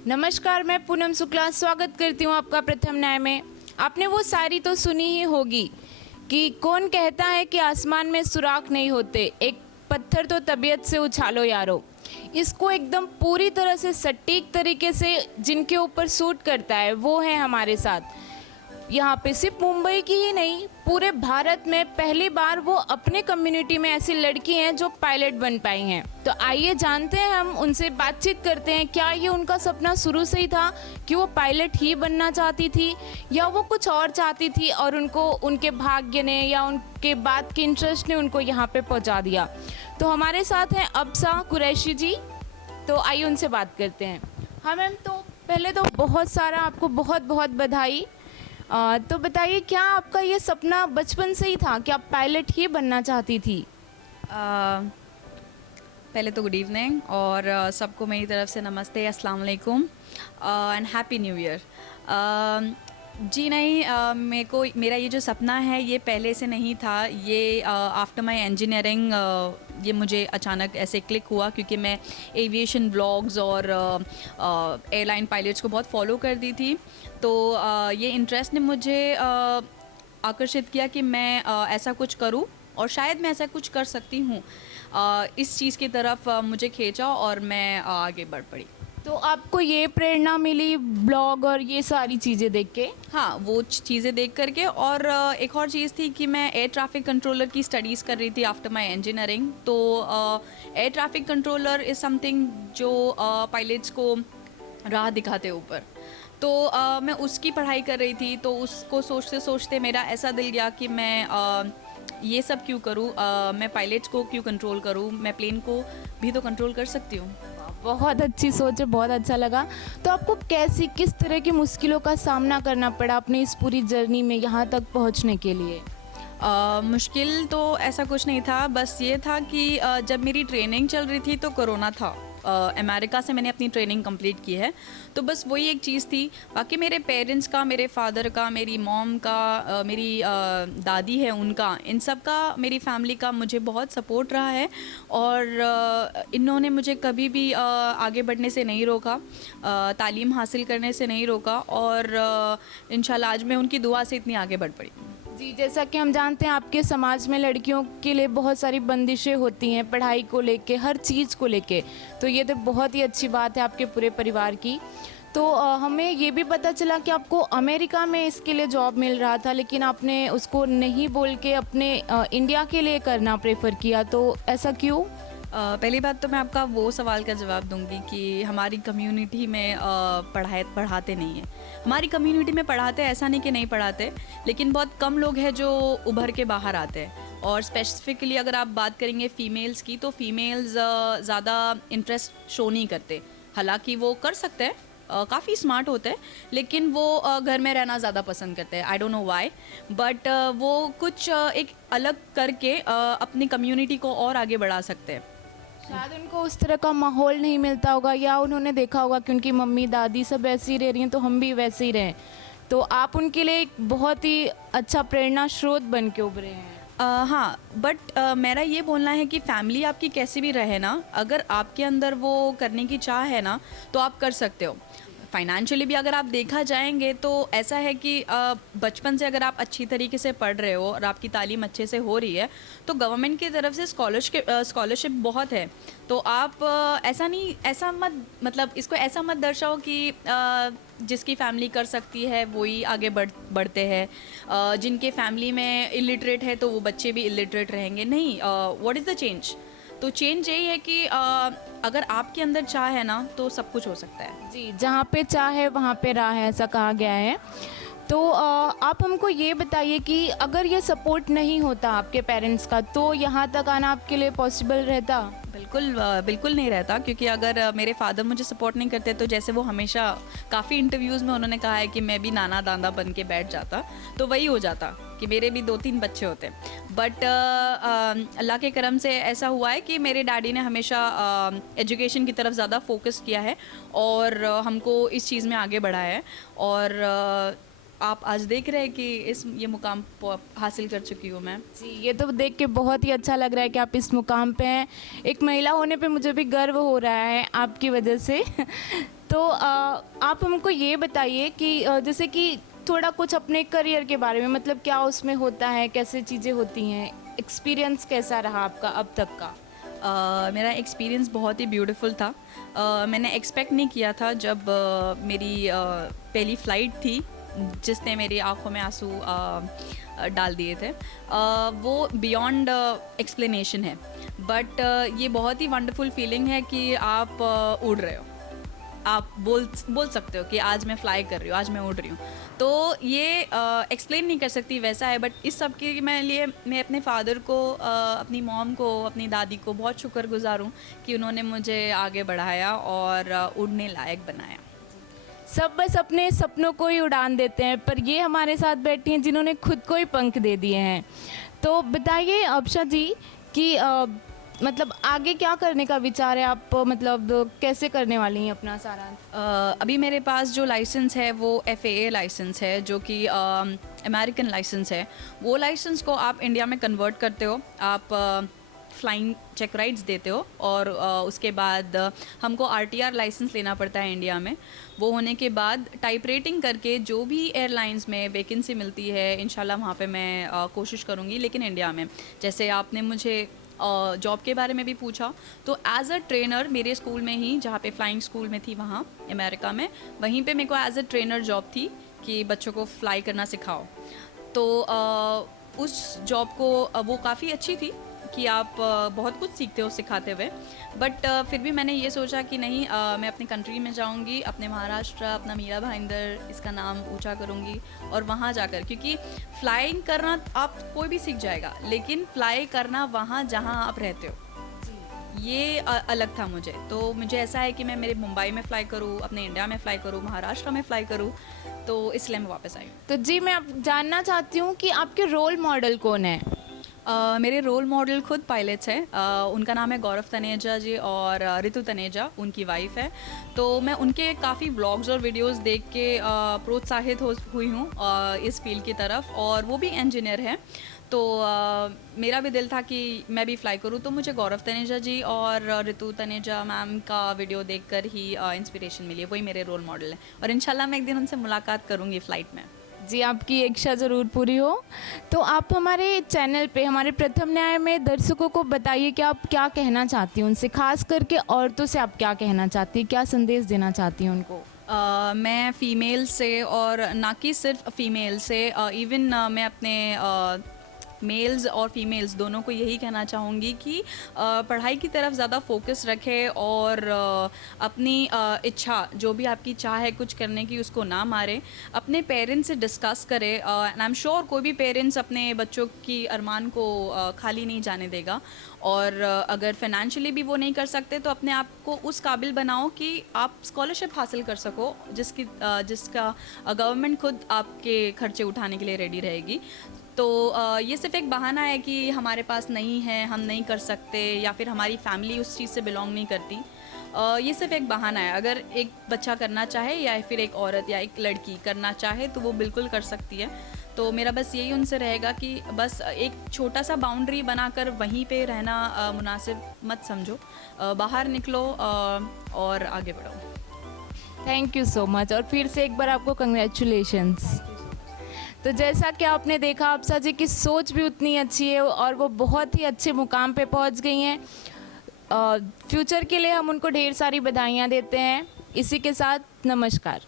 नमस्कार, मैं पूनम शुक्ला स्वागत करती हूँ आपका प्रथम न्याय में। आपने वो सारी तो सुनी ही होगी कि कौन कहता है कि आसमान में सुराख नहीं होते, एक पत्थर तो तबीयत से उछालो यारो। इसको एकदम पूरी तरह से सटीक तरीके से जिनके ऊपर सूट करता है वो है हमारे साथ। यहाँ पे सिर्फ मुंबई की ही नहीं, पूरे भारत में पहली बार वो अपने कम्युनिटी में ऐसी लड़की हैं जो पायलट बन पाई हैं। तो आइए जानते हैं, हम उनसे बातचीत करते हैं। क्या ये उनका सपना शुरू से ही था कि वो पायलट ही बनना चाहती थी, या वो कुछ और चाहती थी और उनको उनके भाग्य ने या उनके बात के इंटरेस्ट ने उनको यहाँ पे पहुँचा दिया। तो हमारे साथ हैं अब्सा कुरैशी जी, तो आइए उनसे बात करते हैं। हाँ मैम, तो पहले तो बहुत सारा आपको बहुत बहुत बधाई। तो बताइए, क्या आपका ये सपना बचपन से ही था कि आप पायलट ही बनना चाहती थी? पहले तो गुड इवनिंग और सबको मेरी तरफ से नमस्ते, अस्सलाम वालेकुम एंड हैप्पी न्यू ईयर। जी नहीं, मेरा ये जो सपना है ये पहले से नहीं था। ये आफ्टर माय इंजीनियरिंग ये मुझे अचानक ऐसे क्लिक हुआ क्योंकि मैं एविएशन व्लॉग्स और एयरलाइन पायलट्स को बहुत फॉलो करती थी। तो ये इंटरेस्ट ने मुझे आकर्षित किया कि मैं ऐसा कुछ करूं और शायद मैं ऐसा कुछ कर सकती हूं। इस चीज़ की तरफ मुझे खींचा और मैं आगे बढ़ पड़ी। तो आपको ये प्रेरणा मिली ब्लॉग और ये सारी चीज़ें देख के? हाँ, वो चीज़ें देख करके। और एक और चीज़ थी कि मैं एयर ट्रैफिक कंट्रोलर की स्टडीज़ कर रही थी आफ्टर माय इंजीनियरिंग। तो air traffic controller is something जो पायलट्स को राह दिखाते ऊपर। तो मैं उसकी पढ़ाई कर रही थी। तो उसको सोचते सोचते मेरा ऐसा दिल गया कि मैं ये सब क्यों करूँ, मैं पायलट्स को क्यों कंट्रोल करूँ, मैं प्लेन को भी तो कंट्रोल कर सकती हूँ। बहुत अच्छी सोच है, बहुत अच्छा लगा। तो आपको किस तरह की मुश्किलों का सामना करना पड़ा अपनी इस पूरी जर्नी में यहाँ तक पहुँचने के लिए? मुश्किल तो ऐसा कुछ नहीं था, बस ये था कि जब मेरी ट्रेनिंग चल रही थी तो कोरोना था। अमेरिका से मैंने अपनी ट्रेनिंग कंप्लीट की है। तो बस वही एक चीज़ थी। बाकी मेरे पेरेंट्स का, मेरे फादर का, मेरी मॉम का, मेरी दादी है उनका, इन सब का, मेरी फैमिली का मुझे बहुत सपोर्ट रहा है। और इन्होंने मुझे कभी भी आगे बढ़ने से नहीं रोका, तालीम हासिल करने से नहीं रोका। और इंशाल्लाह आज मैं उनकी दुआ से इतनी आगे बढ़ पड़ी। जी, जैसा कि हम जानते हैं आपके समाज में लड़कियों के लिए बहुत सारी बंदिशें होती हैं, पढ़ाई को लेके, हर चीज़ को लेके। तो ये तो बहुत ही अच्छी बात है आपके पूरे परिवार की। तो हमें ये भी पता चला कि आपको अमेरिका में इसके लिए जॉब मिल रहा था, लेकिन आपने उसको नहीं बोल के अपने इंडिया के लिए करना प्रेफर किया। तो ऐसा क्यों? पहली बात तो मैं आपका वो सवाल का जवाब दूंगी कि हमारी कम्युनिटी में पढ़ाते नहीं है। हमारी कम्युनिटी में पढ़ाते, ऐसा नहीं कि नहीं पढ़ाते, लेकिन बहुत कम लोग हैं जो उभर के बाहर आते हैं। और स्पेसिफिकली अगर आप बात करेंगे फ़ीमेल्स की, तो फ़ीमेल्स ज़्यादा इंटरेस्ट शो नहीं करते। हालांकि वो कर सकते हैं, काफ़ी स्मार्ट होते हैं, लेकिन वो घर में रहना ज़्यादा पसंद करते हैं। I don't know why, but वो कुछ एक अलग करके अपनी कम्युनिटी को और आगे बढ़ा सकते हैं। शायद उनको उस तरह का माहौल नहीं मिलता होगा, या उन्होंने देखा होगा कि उनकी मम्मी दादी सब ऐसे ही रह रही हैं तो हम भी वैसे ही रहें। तो आप उनके लिए एक बहुत ही अच्छा प्रेरणा स्रोत बन के उभरे हैं। हाँ, बट मेरा ये बोलना है कि फैमिली आपकी कैसी भी रहे ना, अगर आपके अंदर वो करने की चाह है ना तो आप कर सकते हो। फाइनेंशियली भी अगर आप देखा जाएंगे तो ऐसा है कि बचपन से अगर आप अच्छी तरीके से पढ़ रहे हो और आपकी तालीम अच्छे से हो रही है तो गवर्नमेंट की तरफ से स्कॉलरशिप बहुत है। तो आप इसको ऐसा मत दर्शाओ कि जिसकी फैमिली कर सकती है वही आगे बढ़ते हैं, जिनके फैमिली में इलिटरेट है तो वो बच्चे भी इलिटरेट रहेंगे। नहीं, व्हाट इज़ द चेंज? तो चेंज यही है कि अगर आपके अंदर चाह है ना तो सब कुछ हो सकता है। जी, जहाँ पे चाह है वहाँ पे राह है, ऐसा कहा गया है। तो आप हमको ये बताइए कि अगर ये सपोर्ट नहीं होता आपके पेरेंट्स का तो यहाँ तक आना आपके लिए पॉसिबल रहता? बिल्कुल नहीं रहता, क्योंकि अगर मेरे फादर मुझे सपोर्ट नहीं करते तो जैसे वो हमेशा काफ़ी इंटरव्यूज़ में उन्होंने कहा है कि मैं भी नाना दादा बन के बैठ जाता, तो वही हो जाता कि मेरे भी 2-3 बच्चे होते। बट अल्लाह के करम से ऐसा हुआ है कि मेरे डैडी ने हमेशा एजुकेशन की तरफ ज़्यादा फोकस किया है और हमको इस चीज़ में आगे बढ़ाया है। और आप आज देख रहे हैं कि ये मुकाम हासिल कर चुकी हूँ मैं। जी, ये तो देख के बहुत ही अच्छा लग रहा है कि आप इस मुकाम पे हैं। एक महिला होने पे मुझे भी गर्व हो रहा है आपकी वजह से। तो आप हमको ये बताइए कि जैसे कि थोड़ा कुछ अपने करियर के बारे में, मतलब क्या उसमें होता है, कैसे चीज़ें होती हैं, एक्सपीरियंस कैसा रहा आपका अब तक का? मेरा एक्सपीरियंस बहुत ही ब्यूटीफुल था। मैंने एक्सपेक्ट नहीं किया था जब मेरी पहली फ़्लाइट थी जिसने मेरी आंखों में आंसू डाल दिए थे। वो बियॉन्ड एक्सप्लेनेशन है, बट ये बहुत ही वंडरफुल फीलिंग है कि आप उड़ रहे हो। आप बोल सकते हो कि आज मैं फ्लाई कर रही हूँ, आज मैं उड़ रही हूँ। तो ये एक्सप्लेन नहीं कर सकती वैसा है, बट इस सब के लिए मैं अपने फादर को, अपनी मॉम को, अपनी दादी को बहुत शुक्रगुजार हूँ कि उन्होंने मुझे आगे बढ़ाया और उड़ने लायक बनाया। सब बस अपने सपनों को ही उड़ान देते हैं, पर ये हमारे साथ बैठी हैं जिन्होंने खुद को ही पंख दे दिए हैं। तो बताइए अब्शा जी कि मतलब आगे क्या करने का विचार है, आप मतलब कैसे करने वाली हैं अपना सारा? अभी मेरे पास जो लाइसेंस है वो FAA लाइसेंस है, जो कि अमेरिकन लाइसेंस है। वो लाइसेंस को आप इंडिया में कन्वर्ट करते हो, आप फ्लाइंग चेक राइड्स देते हो, और उसके बाद हमको RTR लाइसेंस लेना पड़ता है इंडिया में। वो होने के बाद टाइप रेटिंग करके जो भी एयरलाइंस में वैकेंसी मिलती है इंशाल्लाह वहाँ पे मैं कोशिश करूँगी, लेकिन इंडिया में। जैसे आपने मुझे जॉब के बारे में भी पूछा, तो एज अ ट्रेनर मेरे स्कूल में ही, जहाँ पे फ्लाइंग स्कूल में थी वहाँ अमेरिका में, वहीं पे मेरे को एज अ ट्रेनर जॉब थी कि बच्चों को फ्लाई करना सिखाओ। तो उस जॉब को वो काफ़ी अच्छी थी कि आप बहुत कुछ सीखते हो सिखाते हुए, बट फिर भी मैंने ये सोचा कि नहीं, मैं अपनी कंट्री में जाऊंगी, अपने महाराष्ट्र, अपना मीरा भाईंदर, इसका नाम ऊंचा करूंगी, और वहाँ जाकर, क्योंकि फ्लाइंग करना आप कोई भी सीख जाएगा, लेकिन फ्लाई करना वहाँ जहाँ आप रहते हो, ये अलग था मुझे। तो मुझे ऐसा है कि मैं मेरे मुंबई में फ़्लाई करूँ, अपने इंडिया में फ़्लाई करूँ, महाराष्ट्र में फ़्लाई करूँ, तो इसलिए मैं वापस आई हूँ। तो जी मैं आप जानना चाहती हूँ कि आपके रोल मॉडल कौन है? मेरे रोल मॉडल खुद पायलट्स हैं। उनका नाम है गौरव तनेजा जी और ऋतु तनेजा उनकी वाइफ है। तो मैं उनके काफ़ी व्लॉग्स और वीडियोस देख के प्रोत्साहित हुई हूँ इस फील्ड की तरफ, और वो भी इंजीनियर हैं। तो मेरा भी दिल था कि मैं भी फ्लाई करूँ, तो मुझे गौरव तनेजा जी और ऋतु तनेजा मैम का वीडियो देखकर ही इंस्पिरेशन मिली। वही मेरे रोल मॉडल हैं, और इंशाल्लाह मैं एक दिन उनसे मुलाकात करूँगी फ़्लाइट में। जी आपकी इच्छा ज़रूर पूरी हो। तो आप हमारे चैनल पे, हमारे प्रथम न्याय में दर्शकों को बताइए कि आप क्या कहना चाहती हैं उनसे, खास करके औरतों से आप क्या कहना चाहती हैं, क्या संदेश देना चाहती हैं उनको? मैं फ़ीमेल से, और ना कि सिर्फ फ़ीमेल से, इवन मैं अपने मेल्स और फीमेल्स दोनों को यही कहना चाहूँगी कि पढ़ाई की तरफ ज़्यादा फोकस रखें, और अपनी इच्छा, जो भी आपकी चाह है कुछ करने की, उसको ना मारें। अपने पेरेंट्स से डिस्कस करें, एंड आई एम श्योर कोई भी पेरेंट्स अपने बच्चों की अरमान को खाली नहीं जाने देगा। और अगर फाइनेंशियली भी वो नहीं कर सकते, तो अपने आप को उस काबिल बनाओ कि आप स्कॉलरशिप हासिल कर सको, जिसका गवर्नमेंट खुद आपके खर्चे उठाने के लिए रेडी रहेगी। तो ये सिर्फ एक बहाना है कि हमारे पास नहीं है, हम नहीं कर सकते, या फिर हमारी फैमिली उस चीज़ से बिलोंग नहीं करती। ये सिर्फ एक बहाना है। अगर एक बच्चा करना चाहे, या फिर एक औरत या एक लड़की करना चाहे, तो वो बिल्कुल कर सकती है। तो मेरा बस यही उनसे रहेगा कि बस एक छोटा सा बाउंड्री बनाकर वहीं पे रहना मुनासिब मत समझो, बाहर निकलो और आगे बढ़ो। थैंक यू सो मच, और फिर से एक बार आपको कंग्रेचुलेशंस। तो जैसा कि आपने देखा, अब्शा जी की सोच भी उतनी अच्छी है और वो बहुत ही अच्छे मुकाम पे पहुंच गई हैं। फ्यूचर के लिए हम उनको ढेर सारी बधाइयाँ देते हैं। इसी के साथ नमस्कार।